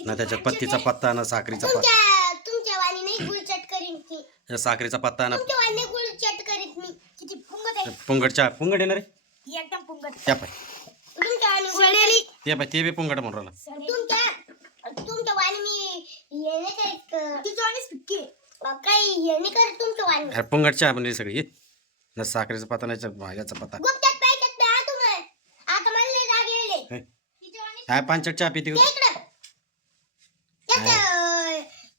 ना त्याच्यात पत्तीचा पत्ता ना साखरीचा पत्ता. तुमच्या वाणी नाही गुलचट करीन की. साखरीचा पत्ता ना तुमच्या वाणी गुलचट करीत मी. किती फुंगत आहे. पुंगटच्या पुंगट येणार रे. एकदम फुंगट. त्या पाय तुमच्या वाणी सडेली. ते बी पुंगट म्हणून राहिला. तुमच्या वाणी मी हे नाही करीत. तिच्या वाणी सुक्की. काही हे नाही करत तुमच्या वाणी. अरे पुंगटच्या आपण सगळी ना साखरेचा पत्ता नाही याचा पत्ता. गुप्त्यात पॅकेट द्या तुम्हाला. आता मला लय राग येले. तिच्या वाणी काय पांचट चहा पिते इकडं.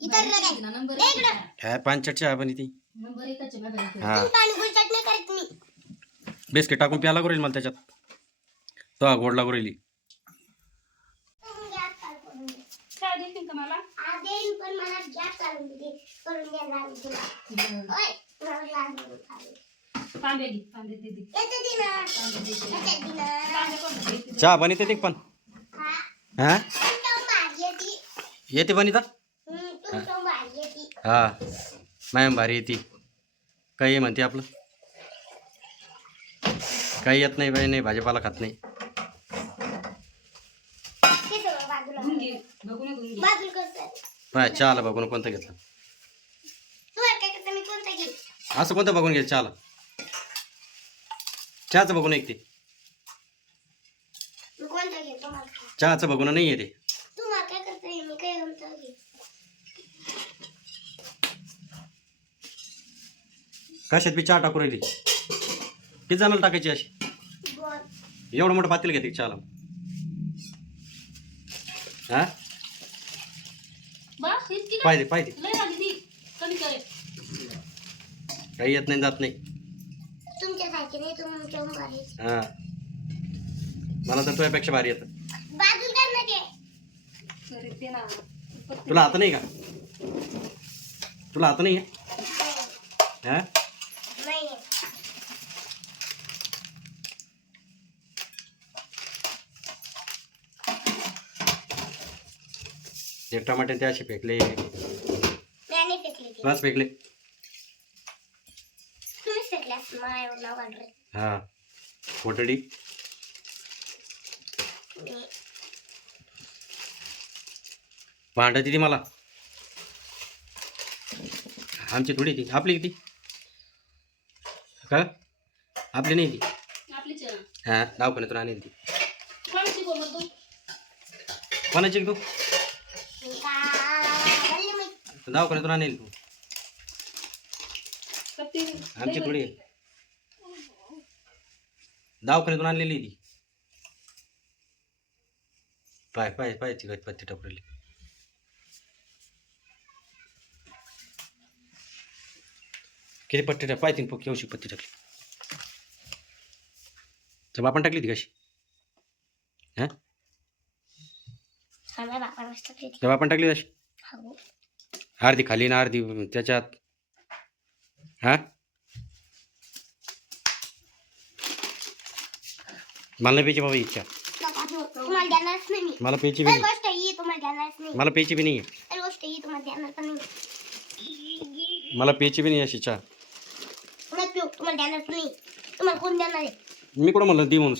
इतर काय इकडं. काय पांचट चहा पण ती नंबर एकच आहे माझा इथे. हा तुमच्या वाणी गुलचट नाही करीत मी. बिस्किट टाकून प्याला करेल मला त्याच्यात तो गोड लागू राहिली. काय देतील का मला? देईन पण मला गॅस करून द्या लागेल तुला. ओय, मला लागेल खाली. कांदे घे, कांदे दे दे. येते ती ना. कांदे दे दे. येते ती ना. कांदे कोणते देतील? चहा बनिते ते पण हा. हा तुमच्या भाजी येते. येते बनिता तुमच्या भाजी येते. हा मॅम भारी येते. काही म्हणते आपलं काही येत नाही बाई नाही भाजीपाला खात नाही. ते सगळं बाजूला. धुवून घे, बघून धुवून घे. बाजूला कसं? पाय चहाला बघून कोणतं घेतलं तुम्हाला काय करता मी कोणता घेईन? असं कोणतं बघून घे चहाला चहाचं बघून एक ते मी कोणता घेईन तुम्हाला? चहाचं बघून नाही येते. तुम्हाला काय करता येईल? मी काय कोणता घेईन? कशात बी चहा टाकू राहिली. किती जणांना टाकायची अशी बरं. एवढं मोठं पातेल घेते चहाला हा बस, इतकी का? पाहिजे लय झाली ती. कमी करे. काही येत नाही जात नाही. तुमच्यासारखे नाही तुमच्या भारी. हा मला तर तुझ्यापेक्षा भारी येतं. बाजूला कर ना ते. करे ते ना. तुला आता नाही का तुला आता नाही आहे हा नाही. ते टमाटे ते असे फेकले नाही फेकले ते. बस फेकले. तुम्हीच फेकले असं मला एवढं नाव काढलं. हा कोटडी भांडा ती मला आमची थोडी ती आपली किती का आपली नाही ती आपलीच आहे ना. हा दवाखान्यातून आणेल ती. कोणाची कोमल तू? कोणाची तू दवाखान्यातून आणेल तू तर ती आमची लय थोडी बरी. दवाखान्यातून आणलेली ती पाय पाय पाय ती पत्ती टाकलेली. किती पट्टी टाक पाय तीन केवशी पत्ती टाकली. तर आपण टाकली ती कशी हा सगळ्या बापाला टाकले ते. तेव्हा आपण टाकली तशी हो. अर्धी खाली ना अर्धी त्याच्यात हा मला नाही प्यायची बाबा इच्छा. तुम्हाला देणारच नाही मी. मला प्यायची बी काही नाही गोष्ट ही तुम्हाला देणारच नाही. मला प्यायची बी नाही आहे. काही गोष्ट ही तुम्हाला देणार पण नाही. मला प्यायची बी नाही अशी चहा. तुम्हाला पिऊ तुम्हाला देणार पण नाही. तुम्हाला कोण देणार आहे? मी कुठं म्हणलं दी म्हणून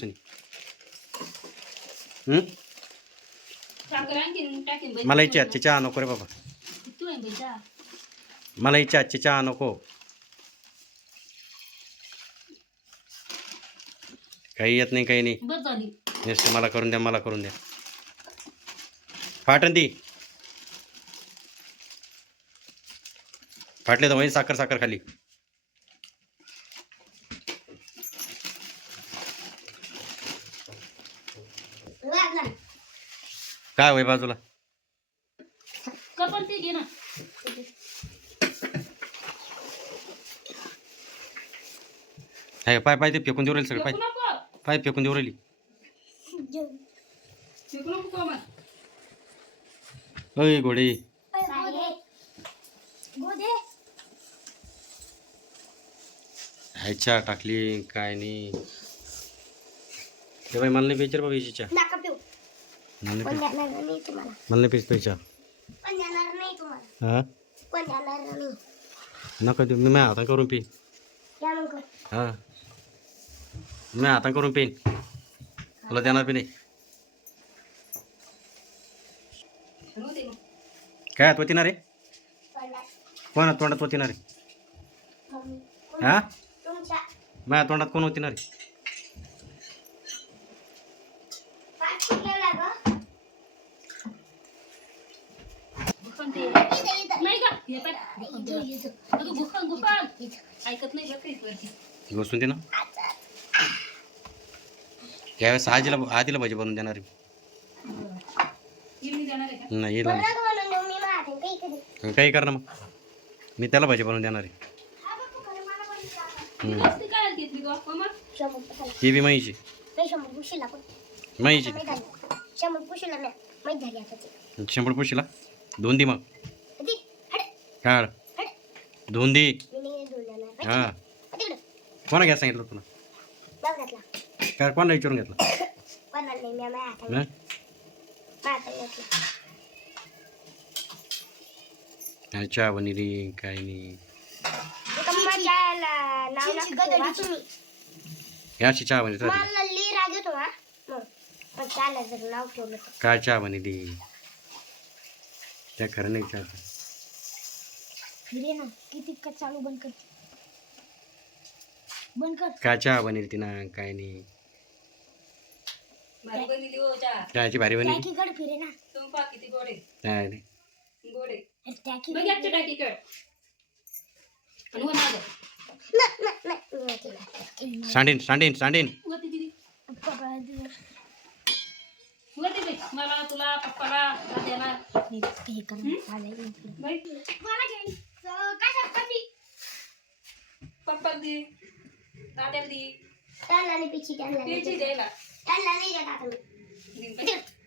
साखर आणखीन टाकीन बाई. मला इच्छा आजची चहा नको रे बाबा. तू आहे बाई जा. मला इच्छा आजची चहा नको. काही येत नाही काही नाही बस झाली. नुसतं मला करून द्या मला करून द्या. फाटन ती फाटले तर वही साखर साखर खाली. लागला. काय होय बाजूला कपल ते घे ना. हाय पाय पाय ते फेकून देऊ राहील सगळं पाय फेकू नको. पाय फेकून देऊ राहिली. फेकू नको कोमल. अय घोडे हाय चहा टाकली काय नाही. ते बाई मला नाही प्यायची रे बाबा याची चहा. नका पिऊ. मला नाही पण प्यायची. देणार नाही तुम्हाला. मला नाही प्यायची चहा. पण देणार नाही तुम्हाला. हा पण देणार नाही. नका देऊ मी हाता करून पेन. या मग. हा मी हाता करून पेन तुला देणार बी नाही. छान होते मग. काय आत होती ना रे तोंडात. कोणा तोंडात होती ना रे मम्मी. हा तुमच्या माझ्या तोंडात कोण होती ना रे पाठ कुठला गं? भुकन ते इथं, इथं. नाही का हे पाय भुकन ते. इथं. अगं भुकन भुकन ऐकत नाही बरं काही वरती. घुसून दे ना आता. यावेळेस आजीला भाजी बनवून देणार आहे. येऊन देणार आहे का? नाही येईल बरं का म्हणून देऊ मी माझ्या काही कधी. काही कर ना मग मी त्याला भाजी बनवून देणार आहे हा बघ, खरं मला पण द्या. ती वस्ती काय घेतली गं मम्मा? शंभर पुशीला. ती बी माईची नाही, शंभर पुशीला पण. माईची माहित झाली. शंभर पुशीला नाही. माहित झाली आता ती. 100 पुशीला धुवून दे मग ती, हट, काढ हट. धुवून दे मी नाही धुवून देणार. माहिती हा का? तिकडं. कोणा घ्या सांगितलं तुला बघ घातला. काय कोणाला विचारून घेतलं कोणाला नाही, मी माझ्या हाताने. हा? माझ्या हाताने घेतला. काय चहा बनली काय नाही कम्माच्या नाव नका तुम्ही. याची चहा बनली मला लई राग येतो हा. मग पण त्याला जर नाव ठेवलं तर. काय चहा बनली त्या खरं नाही चहा फिरे ना किती का चालू बंद कर. बंद कर. काय चहा बनली ती ना काय नाही भारी बनली हो चहा. चहाची भारी बनली टॅकीकडे फिरे ना. तुम्ही पहा किती गोड आहे. काय नाही. गोड आहे. टॅकी बघ याच्या टाकीकडे. आणि हो माझं. सांडीन सांडीन सांडीन वरती दिदी. वरती दे. मला तुला पप्पाला दाद्याला. बाई, पप्पाला दे. दाद्याला दे. पिची द्यायची द्यायला. त्यांना नाही देत आता मी. दिन का?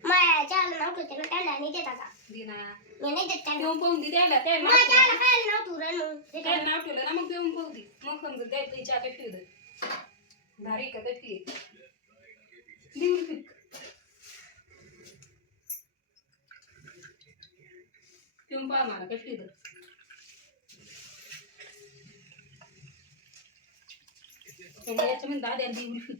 माझ्या चहाला नाव ठेवते ना त्यांना नाही देत आता. दे ना. मी नाही देत त्यांना. पिऊन पाहून दे द्यायला. त्याला नाव माझ्या चहाला ठेवलं. काय नाव ठेवलं मग? ते त्याला नाव ठेवलं ना मग पिऊन पाहू दे. मग समजा द्यायचं चहा कट ठेवलं. भारी का कट ठेव. देऊन ठेव. पिऊन पहा मला कट ठेवलं. याच्यामध्ये दाद्याला देऊन ठेव.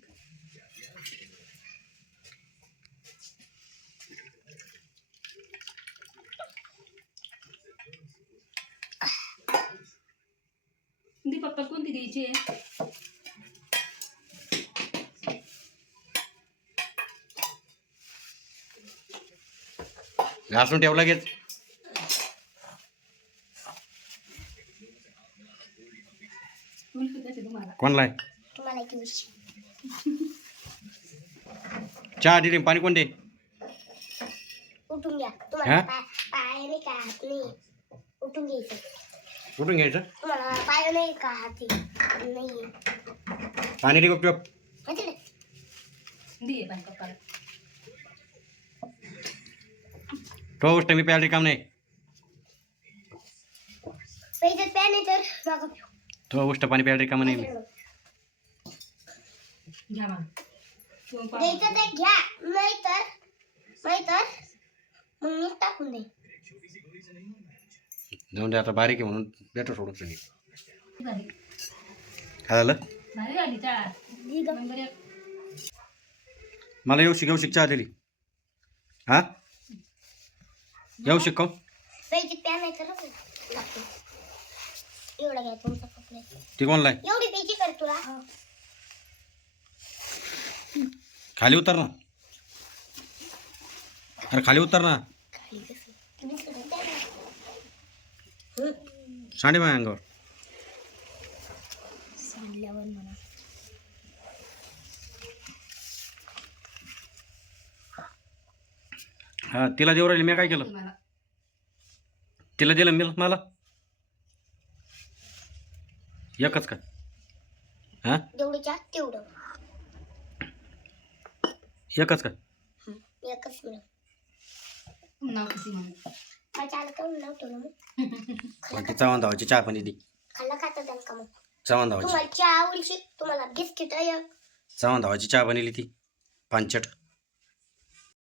दी पप्पा कोणती द्यायची आहे? घासून ठेव लगेच उलटी कशी तुम्हाला? कोणला आहे तुम्हाला एक विषय. चहा दिली पाणी कोण दे उठून घ्या. हा? तुम्हाला पाय नाही का हात नाही. उठून घ्यायचं. कुठून घ्यायचं तुम्हाला पाय नाही का हात नाही. पाणी दे गपचूप माहिती ना? दे बाई पप्पाला. तो गोष्ट मी प्यायला काम नाही पैसे प्या नाही तर मागं पिऊ. तो गोष्ट पाणी प्यायला काम नाही मी घ्या मग. पिऊन पहा. द्यायचं ते घ्या. नाही तर मग मी टाकून दे. जाऊन दे आता बारीक आहे म्हणून बेटर सोडून सगळी भारी. काय झालं भारी झाली चहा. नंबर एक. मला येऊ शिक चहा दिली हा येऊ शिकव पैसे प्या नाही तर लागतो. एवढा घ्या तुमचा कपडे. ती कोणला आहे एवढी पैसे कर तुला. खाली उतर ना अरे खाली उतर ना खाली कसं? सांडे माझ्या अंगावर सांडल्यावर म्हणा. हा तिला देऊ राहिली मी काय केलं मला. तिला दिलं मी मला एकच का हा जेवढीच्या तेवढं. एकच का एकच मिळून. नाव किती म्हणून. माझ्या आलं का नाव ठेवलं मग. बाकी चव्हाण धावाची चहा पण दिली खाल्ला खाता जाण का मग. चव्हाण धावाची तुम्हाला चहा आवडीची. तुम्हाला बिस्किट एक. चव्हाण धावाची चहा बनली ती पानचट